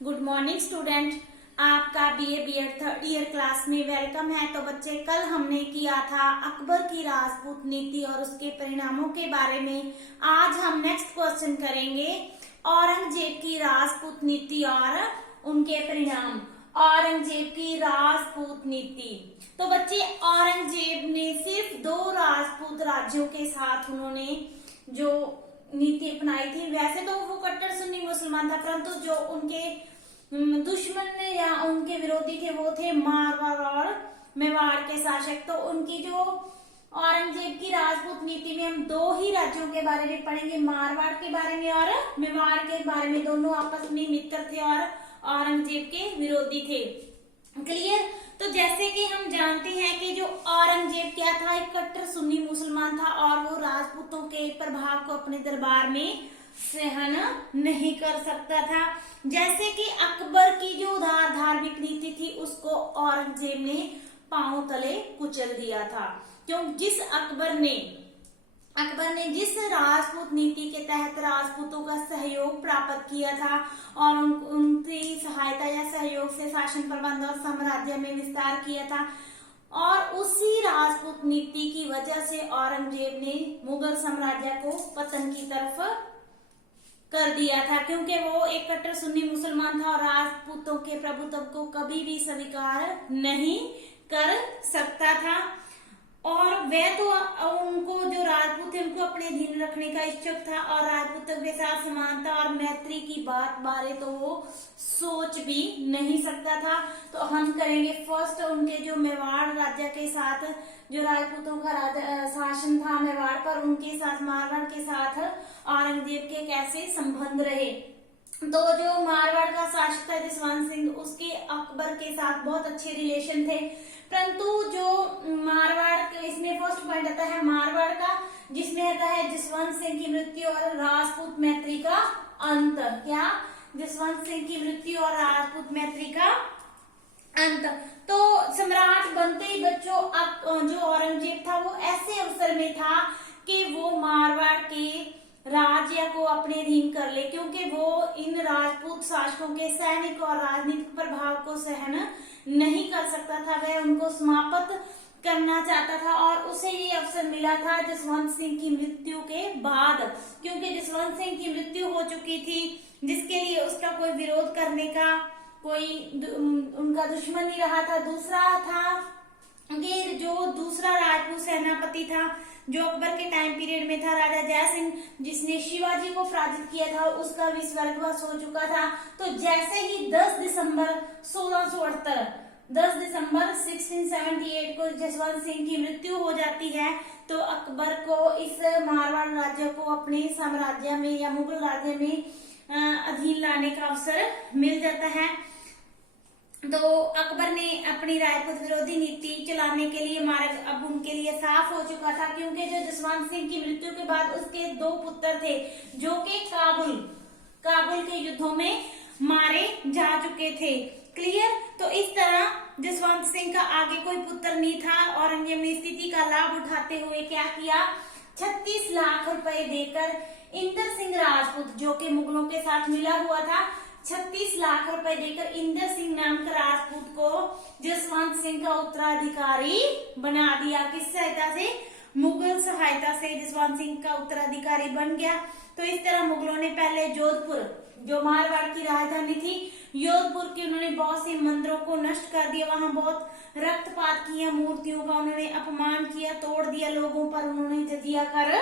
Good morning student. आपका BA BEd third year class में welcome है। तो बच्चे, कल हमने किया था अकबर की राजपूत नीति और उसके परिणामों के बारे में। आज हम नेक्स्ट क्वेश्चन करेंगे औरंगजेब की राजपूत नीति और उनके परिणाम। औरंगजेब की राजपूत नीति। तो बच्चे, औरंगजेब ने सिर्फ 2 राजपूत राज्यों के साथ उन्होंने जो नीति अपनाई थी। वैसे तो वो कट्टर सुन्नी मुसलमान था, परंतु जो उनके दुश्मन या उनके विरोधी थे वो थे मारवाड़ और मेवाड़ के शासक। तो उनकी जो औरंगजेब की राजपूत नीति में हम 2 ही राज्यों के बारे में पढ़ेंगे, मारवाड़ के बारे में और मेवाड़ के बारे में। दोनों आपस में मित्र थे और औरंगजेब के विरोधी थे। क्लियर। तो जैसे कि हम जानते हैं कि जो औरंगजेब क्या था, एक कट्टर सुन्नी मुसलमान था और वो राजपूतों के प्रभाव को अपने दरबार में सहन नहीं कर सकता था। जैसे कि अकबर की जो उदार धार्मिक नीति थी उसको औरंगजेब ने पांव तले कुचल दिया था। क्यों? अकबर ने जिस राजपूत नीति के तहत राजपूतों का सहयोग प्राप्त किया था और उनकी सहायता या सहयोग से शासन प्रबंध और साम्राज्य में विस्तार किया था, और उसी राजपूत नीति की वजह से औरंगजेब ने मुगल साम्राज्य को पतन की तरफ कर दिया था। क्योंकि वो एक कट्टर सुन्नी मुसलमान था और राजपूतों के प्रभुत्व को कभी भी स्वीकार नहीं कर सकता था। और वह तो उनको जो राजपूत थे उनको अपने अधीन रखने का इच्छुक था और राजपूतों के साथ समानता और मैत्री की बात बारे तो वो सोच भी नहीं सकता था। तो हम करेंगे फर्स्ट उनके जो मेवाड़ राज्य के साथ जो राजपूतों का शासन था मेवाड़ पर, उनके साथ मारवाड़ के साथ औरंगजेब के कैसे संबंध रहे। तो जो मारवाड़ का शासक था जसवंत सिंह, उसके अकबर के साथ बहुत अच्छे रिलेशन थे। परंतु जो मारवाड़, इसमें फर्स्ट पॉइंट आता है मारवाड़ का, जिसमें आता है जसवंत सिंह की मृत्यु और राजपूत मैत्री का अंत। क्या? जसवंत सिंह की मृत्यु और राजपूत मैत्री का अंत। तो सम्राट बनते ही बच्चों जो औरंगजेब था वो ऐसे अवसर में था कि वो मारवाड़ के राज्य को अपने अधीन कर ले, क्योंकि वो इन राजपूत शासकों के सैनिक और राजनीतिक प्रभाव को सहन नहीं कर सकता था। वह उनको समाप्त करना चाहता था और उसे ये अवसर मिला था जसवंत सिंह की मृत्यु के बाद, क्योंकि जसवंत सिंह की मृत्यु हो चुकी थी, जिसके लिए उसका कोई विरोध करने का कोई उनका दुश्मन नहीं रहा था। दूसरा था कि जो दूसरा राजपूत सेनापति था जो अकबर के टाइम पीरियड में था, राजा जय सिंह, जिसने शिवाजी को पराजित किया था, उसका भी स्वर्गवास हो चुका था। तो जैसे ही 10 दिसंबर 1678 को जसवंत सिंह की मृत्यु हो जाती है, तो अकबर को इस मारवाड़ राज्य को अपने साम्राज्य में या मुगल राज्य में अधीन लाने का अवसर मिल जाता है। तो अकबर ने अपनी राजपूत विरोधी नीति चलाने के लिए मार्ग अब उनके लिए साफ हो चुका था, क्योंकि जो जसवंत सिंह की मृत्यु के बाद उसके 2 पुत्र थे जो कि काबुल के युद्धों में मारे जा चुके थे। क्लियर। तो इस तरह जसवंत सिंह का आगे कोई पुत्र नहीं था। औरंगजेब ने स्थिति का लाभ उठाते हुए क्या किया, 36 लाख रुपए देकर इंदर सिंह राजपूत, जो कि मुगलों के साथ मिला हुआ था, 36 लाख रुपए देकर इंदर सिंह नाम का राजपूत को जसवंत सिंह का उत्तराधिकारी बना दिया। किस सहायता से? मुगल सहायता से जसवंत सिंह का उत्तराधिकारी बन गया। तो इस तरह मुगलों ने पहले जोधपुर, जो मारवाड़ की राजधानी थी, जोधपुर के उन्होंने बहुत से मंदिरों को नष्ट कर दिया, वहां बहुत रक्तपात किया, मूर्तियों का उन्होंने अपमान किया, तोड़ दिया, लोगों पर उन्होंने जजिया कर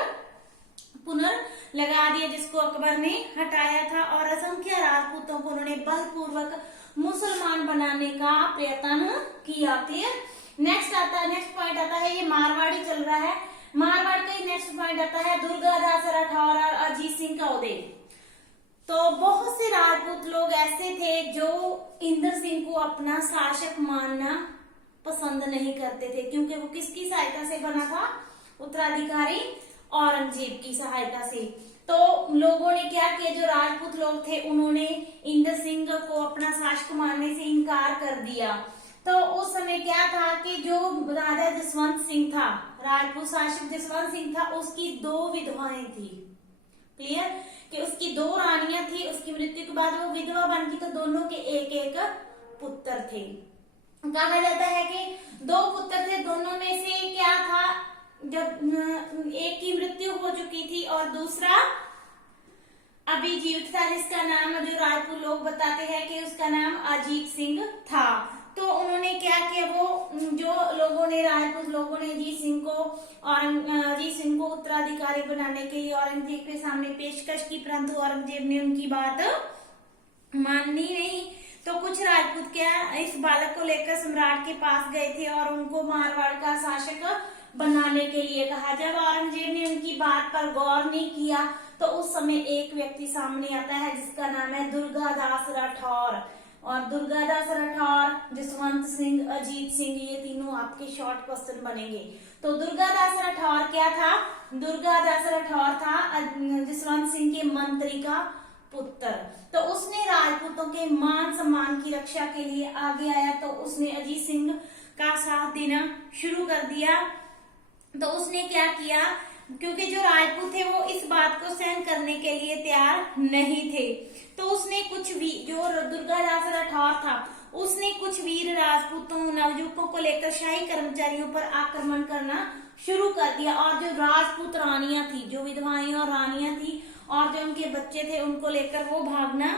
लगा दिया, जिसको अकबर ने हटाया था, और असंख्य राजपूतों को उन्होंने बलपूर्वक मुसलमान बनाने का प्रयत्न किया। क्लियर। नेक्स्ट पॉइंट आता है, ये मारवाड़ी चल रहा है, मारवाड़ का नेक्स्ट पॉइंट आता है दुर्गादास राठौर और अजीत सिंह का उदय। तो बहुत से राजपूत लोग ऐसे थे जो इंदर सिंह को अपना शासक मानना पसंद नहीं करते थे, क्योंकि वो किसकी सहायता से बना था? उत्तराधिकारी औरंगजेब की सहायता से। तो लोगों ने क्या किया, जो राजपूत लोग थे उन्होंने इंदर सिंह को अपना शासक मानने से इनकार कर दिया। तो उस समय क्या था कि जो राजा जसवंत सिंह था, राजपूत शासक जसवंत सिंह था, उसकी 2 विधवाएं थी। क्लियर। कि उसकी 2 रानियां थी, उसकी मृत्यु के बाद वो विधवा बन गई, तो दोनों के एक एक पुत्र थे। कहा जाता है कि 2 पुत्र थे, दोनों में से क्या था, जब एक की मृत्यु हो चुकी थी और दूसरा अभी जीवित था, जिसका नाम जो राजपूत लोग बताते हैं कि उसका नाम अजीत सिंह था। तो उन्होंने क्या किया, वो जो लोगों ने, राजपूत लोगों ने अजीत सिंह को उत्तराधिकारी बनाने के लिए औरंगजेब के सामने पेशकश की, परंतु औरंगजेब ने उनकी बात माननी नहीं। तो कुछ राजपूत क्या इस बालक को लेकर सम्राट के पास गए थे और उनको मारवाड़ का शासक बनाने के लिए कहा। जब औरंगजेब ने उनकी बात पर गौर नहीं किया तो उस समय एक व्यक्ति सामने आता है जिसका नाम है दुर्गादास राठौर। और दुर्गादास राठौर, जसवंत सिंह, अजीत सिंह, ये तीनों आपके शॉर्ट क्वेश्चन बनेंगे। तो दुर्गादास राठौर क्या था, दुर्गादास राठौर था जसवंत सिंह के मंत्री का पुत्र। तो उसने राजपूतों के मान सम्मान की रक्षा के लिए आगे आया, तो उसने अजीत सिंह का साथ देना शुरू कर दिया। तो उसने क्या किया, क्योंकि जो राजपूत थे वो इस बात को सहन करने के लिए तैयार नहीं थे, तो उसने कुछ भी, जो दुर्गादास राठौर था, उसने कुछ वीर राजपूतों नवयुवकों को लेकर शाही कर्मचारियों पर आक्रमण करना शुरू कर दिया। और जो राजपूत रानियां थी, जो विधवाएं और रानियां थी और जो उनके बच्चे थे, उनको लेकर वो भागना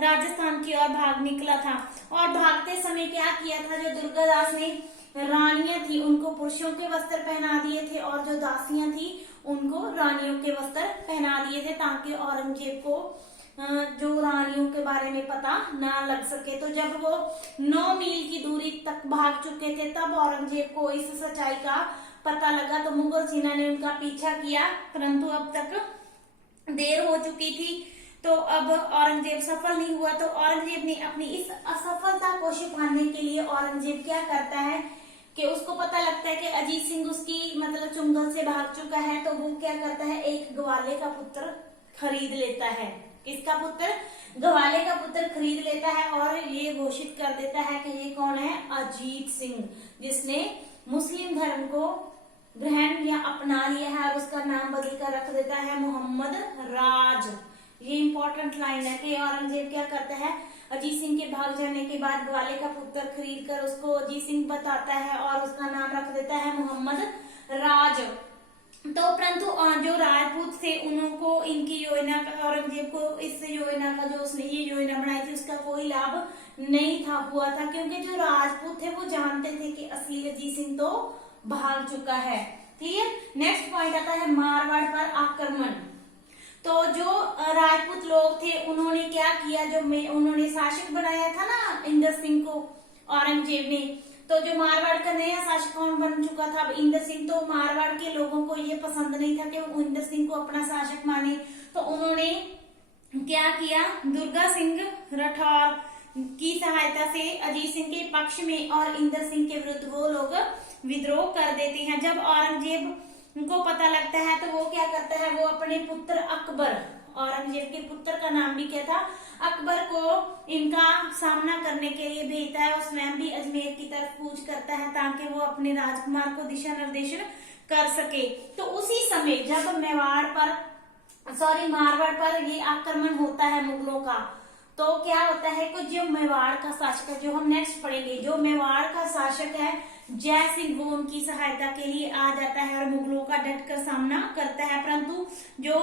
राजस्थान की ओर भाग निकला था। और भागते समय क्या किया था, जो दुर्गादास ने रानियां थी उनको पुरुषों के वस्त्र पहना दिए थे और जो दासियां थी उनको रानियों के वस्त्र पहना दिए थे, ताकि औरंगजेब को जो रानियों के बारे में पता ना लग सके। तो जब वो 9 मील की दूरी तक भाग चुके थे, तब औरंगजेब को इस सच्चाई का पता लगा। तो मुगल सेना ने उनका पीछा किया, परंतु अब तक देर हो चुकी थी, तो अब औरंगजेब सफल नहीं हुआ। तो औरंगजेब ने अपनी इस असफलता को छिपाने के लिए औरंगजेब क्या करता है कि उसको पता लगता है कि अजीत सिंह उसकी मतलब चुंगल से भाग चुका है, तो वो क्या करता है, एक ग्वाले का पुत्र खरीद लेता है। किसका पुत्र, ग्वाले का पुत्र खरीद लेता है और ये घोषित कर देता है कि ये कौन है, अजीत सिंह, जिसने मुस्लिम धर्म को ग्रहण या अपना लिया है और उसका नाम बदलकर रख देता है मोहम्मद राज। ये इंपॉर्टेंट लाइन है कि औरंगजेब क्या करता है, अजीत सिंह के भाग जाने के बाद ग्वाले का पुत्र खरीद कर उसको अजीत सिंह बताता है और उसका नाम रख देता है मोहम्मद राज। तो परंतु जो राजपूत थे उनको इनकी योजना का, औरंगजेब को इस योजना का, जो उसने ये योजना बनाई थी, उसका कोई लाभ नहीं था हुआ था, क्योंकि जो राजपूत थे वो जानते थे कि असली अजीत सिंह तो भाग चुका है। क्लियर। नेक्स्ट पॉइंट आता है मारवाड़ पर आक्रमण। तो जो राजपूत लोग थे उन्होंने क्या किया, जो उन्होंने शासक बनाया था ना इंदर सिंह को औरंगजेब ने, तो जो मारवाड़ का नया शासक कौन बन चुका था, इंदर सिंह, तो मारवाड़ के लोगों को ये पसंद नहीं था कि वो इंदर सिंह को अपना शासक माने। तो उन्होंने क्या किया, दुर्गा सिंह राठौर की सहायता से अजीत सिंह के पक्ष में और इंदर सिंह के विरुद्ध वो लोग विद्रोह कर देते हैं। जब औरंगजेब को पता लगता है तो वो क्या करता है, वो अपने पुत्र अकबर, औरंगजेब के पुत्र का नाम भी क्या था, अकबर को इनका सामना करने के लिए भेजता है और स्वयं भी अजमेर की तरफ कूच करता है ताकि वो अपने राजकुमार को दिशा निर्देशन कर सके। तो उसी समय जब मारवाड़ पर ये आक्रमण होता है मुगलों का, तो क्या होता है, कुछ जो मेवाड़ का शासक है, जो हम नेक्स्ट पढ़ेंगे, जो मेवाड़ का शासक है जय सिंह, वो उनकी सहायता के लिए आ जाता है और मुगलों का डटकर सामना करता है। परंतु जो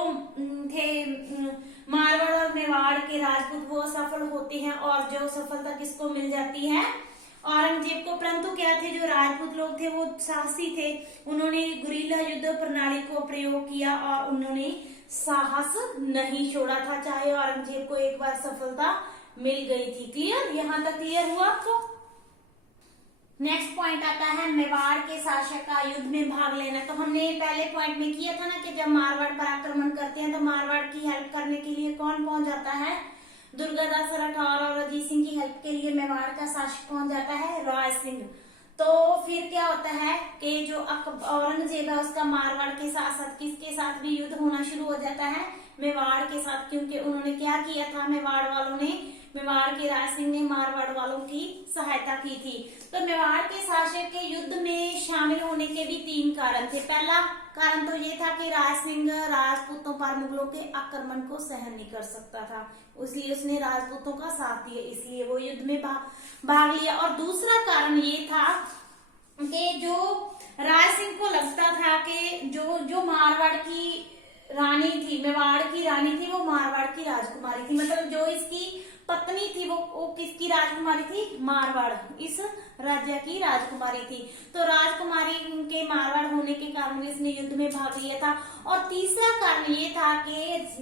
थे मारवाड़ और मेवाड़ के राजपूत वो सफल होते हैं और जो सफलता किसको मिल जाती है, औरंगजेब को। परंतु क्या थे, जो राजपूत लोग थे वो साहसी थे, उन्होंने गुरिल्ला युद्ध प्रणाली को प्रयोग किया और उन्होंने साहस नहीं छोड़ा था, चाहे औरंगजेब को एक बार सफलता मिल गई थी। क्लियर, यहाँ तक क्लियर हुआ आपको। नेक्स्ट पॉइंट आता है मेवाड़ के शासक का युद्ध में भाग लेना। तो हमने पहले पॉइंट में किया था ना कि जब मारवाड़ पर आक्रमण करते हैं तो मारवाड़ की हेल्प करने के लिए कौन पहुंच जाता है, दुर्गादास राठौर, और अजीत सिंह की हेल्प के लिए मेवाड़ का शासक पहुंच जाता है राज सिंह। तो फिर क्या होता है कि जो औरंगजेब है उसका मारवाड़ के साथ किसके साथ भी युद्ध होना शुरू हो जाता है, मेवाड़ के साथ, क्योंकि उन्होंने क्या किया था, मेवाड़ वालों ने मेवाड़ के राज सिंह ने मारवाड़ वालों की सहायता की थी। तो मेवाड़ के शासक के युद्ध में शामिल होने के भी 3 कारण थे। पहला कारण तो ये था कि राज सिंह राजपूतों पर मुगलों के आक्रमण को सहन नहीं कर सकता था, इसलिए उसने राजपूतों का साथ दिया, इसलिए वो युद्ध में भाग लिया। और दूसरा कारण ये था कि जो राज सिंह को लगता था कि जो मारवाड़ की रानी थी, मेवाड़ की रानी थी, वो मारवाड़ की राजकुमारी थी, मतलब जो इसकी पत्नी थी वो किसकी राजकुमारी थी, मारवाड़, इस राज्य की राजकुमारी थी। तो राजकुमारी के मारवाड़ होने के कारण इसने युद्ध में भाग लिया था। और तीसरा कारण ये था कि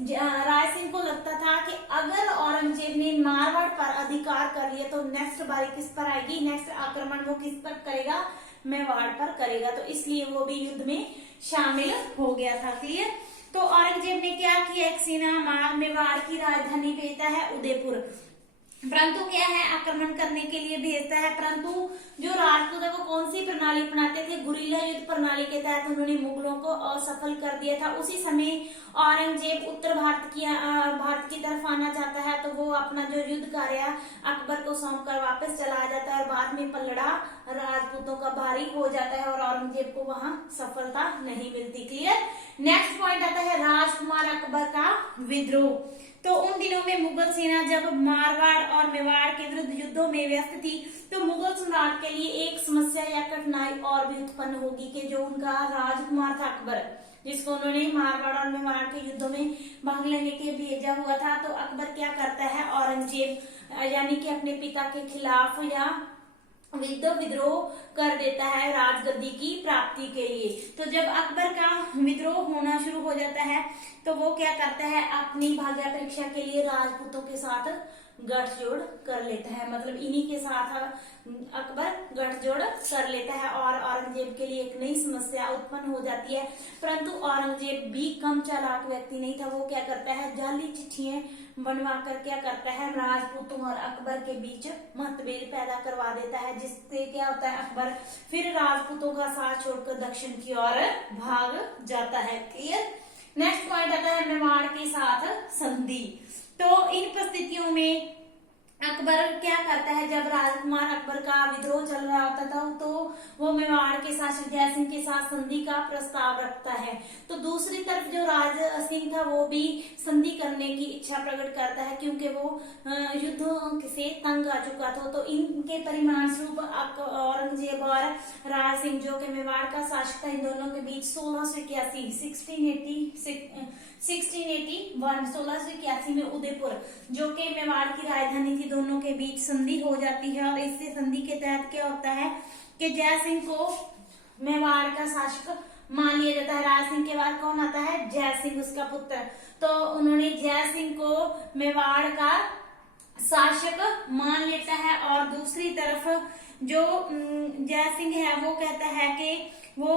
राय सिंह को लगता था कि अगर औरंगजेब ने मारवाड़ पर अधिकार कर लिया तो नेक्स्ट बारी किस पर आएगी, नेक्स्ट आक्रमण वो किस पर करेगा, मेवाड़ पर करेगा। तो इसलिए वो भी युद्ध में शामिल हो गया था। क्लियर। तो औरंगजेब ने क्या किया, एक सेना मेवाड़ की राजधानी भेजता है उदयपुर, परंतु क्या है, आक्रमण करने के लिए भेजता है। परंतु जो राजपूत है वो कौन सी प्रणाली अपनाते थे, गुरिल्ला युद्ध प्रणाली के तहत उन्होंने मुगलों को असफल कर दिया था। उसी समय औरंगजेब उत्तर भारत की तरफ आना चाहता है, तो वो अपना जो युद्ध कार्य अकबर को सौंप कर वापस चला जाता है और बाद में पलड़ा राजपूतों का भारी हो जाता है और औरंगजेब को वहां सफलता नहीं मिलती। क्लियर। नेक्स्ट पॉइंट आता है राजकुमार अकबर का विद्रोह। तो उन दिनों में मुगल सेना जब मारवाड़ और मेवाड़ के विरुद्ध युद्धों में व्यस्त थी, तो मुगल सम्राट के लिए एक समस्या या कठिनाई और भी उत्पन्न होगी कि जो उनका राजकुमार था अकबर, जिसको उन्होंने मारवाड़ और मेवाड़ के युद्धों में भाग लेने के लिए भेजा हुआ था, तो अकबर क्या करता है, औरंगजेब यानी कि अपने पिता के खिलाफ या विद्रोह कर देता है राजगद्दी की प्राप्ति के लिए। तो जब अकबर का विद्रोह होना शुरू हो जाता है तो वो क्या करता है, अपनी भाग्य परीक्षा के लिए राजपूतों के साथ गठजोड़ कर लेता है, मतलब इन्हीं के साथ अकबर गठजोड़ कर लेता है और औरंगजेब के लिए एक नई समस्या उत्पन्न हो जाती है। परंतु औरंगजेब भी कम चालाक व्यक्ति नहीं था, वो क्या करता है, जाली चिट्ठियां बनवाकर क्या करता है, राजपूतों और अकबर के बीच मतभेद पैदा करवा देता है, जिससे क्या होता है, अकबर फिर राजपूतों का साथ छोड़कर दक्षिण की ओर भाग जाता है। क्लियर। नेक्स्ट पॉइंट आता है मेवाड़ के साथ संधि। तो इन परिस्थितियों में अकबर क्या करता है, जब राजकुमार अकबर का विद्रोह चल रहा होता था तो वो मेवाड़ के शासक जय सिंह के साथ संधि का प्रस्ताव रखता है। तो दूसरी तरफ जो राज सिंह था वो भी संधि करने की इच्छा प्रकट करता है, क्योंकि वो युद्ध से तंग आ चुका था। तो इनके परिणाम स्वरूप औरंगजेब और राज सिंह जो कि मेवाड़ का शासक था, इन दोनों के बीच 1681 में उदयपुर जो कि मेवाड़ की राजधानी थी, दोनों के बीच संधि हो जाती है। और इससे संधि के तहत क्या होता है कि जय सिंह को मेवाड़ का शासक मान लिया जाता है। राज सिंह के बाद कौन आता है, जय सिंह, उसका पुत्र। तो उन्होंने जय सिंह को मेवाड़ का शासक मान लेता है। और दूसरी तरफ जो जय सिंह है वो कहता है कि वो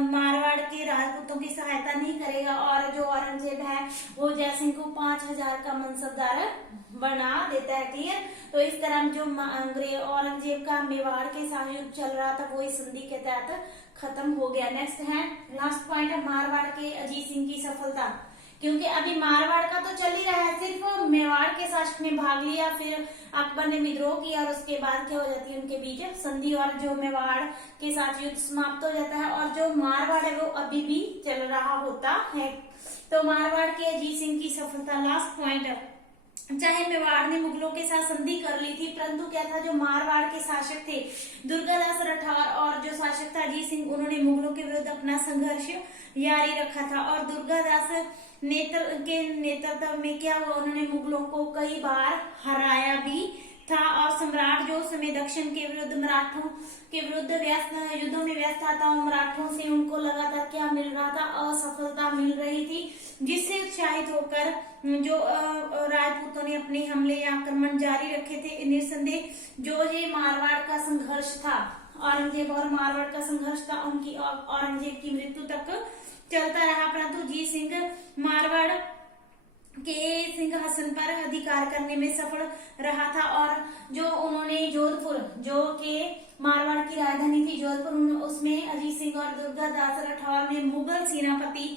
मारवाड़ के राजपूतों की सहायता नहीं करेगा, और जो औरंगजेब है वो जय सिंह को 5000 का मनसबदार बना देता है। क्लियर। तो इस तरह जो औरंगजेब का मेवाड़ के साथ युद्ध चल रहा था वो इस संधि के तहत खत्म हो गया। नेक्स्ट है, लास्ट पॉइंट है मारवाड़ के अजीत सिंह की सफलता। क्योंकि अभी मारवाड़ का तो चल ही रहा है, सिर्फ मेवाड़ के शासक ने भाग लिया, फिर अकबर ने विद्रोह किया और उसके बाद क्या हो जाती है उनके बीच संधि, और जो मेवाड़ के साथ युद्ध समाप्त हो जाता है और जो मारवाड़ है वो अभी भी चल रहा होता है। तो मारवाड़ के अजीत सिंह की सफलता, लास्ट पॉइंट है, चाहे मेवाड़ ने मुगलों के साथ संधि कर ली थी, परंतु क्या था, जो मारवाड़ के शासक थे दुर्गादास राठौर और जो शासक था अजीत सिंह, उन्होंने मुगलों के विरुद्ध अपना संघर्ष जारी रखा था। और दुर्गादास के नेतृत्व में क्या हुआ, उन्होंने मुगलों को कई बार हराया भी था। और सम्राट जो समय दक्षिण के विरुद्ध मराठों के विरुद्ध युद्धों में व्यस्त था, मराठों से उनको लगातार क्या मिल रहा था, असफलता मिल रही थी, जिससे उत्साहित होकर जो राजपूतों ने अपने हमले या आक्रमण जारी रखे थे। निस्संदेह जो ये मारवाड़ का संघर्ष था, औरंगजेब और मारवाड़ का संघर्ष था, उनकी औरंगजेब की मृत्यु तक चलता रहा। परंतु जीत सिंह मारवाड़ के सिंहासन पर अधिकार करने में सफल रहा था। और जो उन्होंने जोधपुर जो कि मारवाड़ की राजधानी थी जोधपुर, उसमें अजीत सिंह और दुर्गादास राठौर ने मुगल सेनापति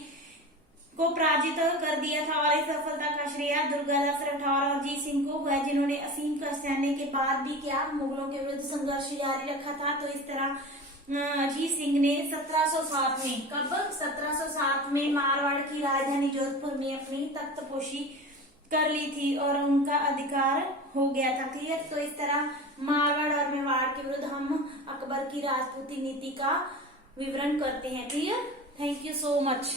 को पराजित कर दिया था और इस सफलता का श्रेय दुर्गादास राठौर और जीत सिंह को हुआ, जिन्होंने असीम कष्ट सहने के बाद भी क्या मुगलों के विरुद्ध संघर्ष जारी रखा था। तो इस तरह जीत सिंह ने 1707 में, कब 1707 में मारवाड़ की राजधानी जोधपुर में अपनी तख्तपोशी कर ली थी और उनका अधिकार हो गया था। क्लियर। तो इस तरह मारवाड़ और मेवाड़ के विरुद्ध हम अकबर की राजपूती नीति का विवरण करते हैं। Clear. Thank you so much.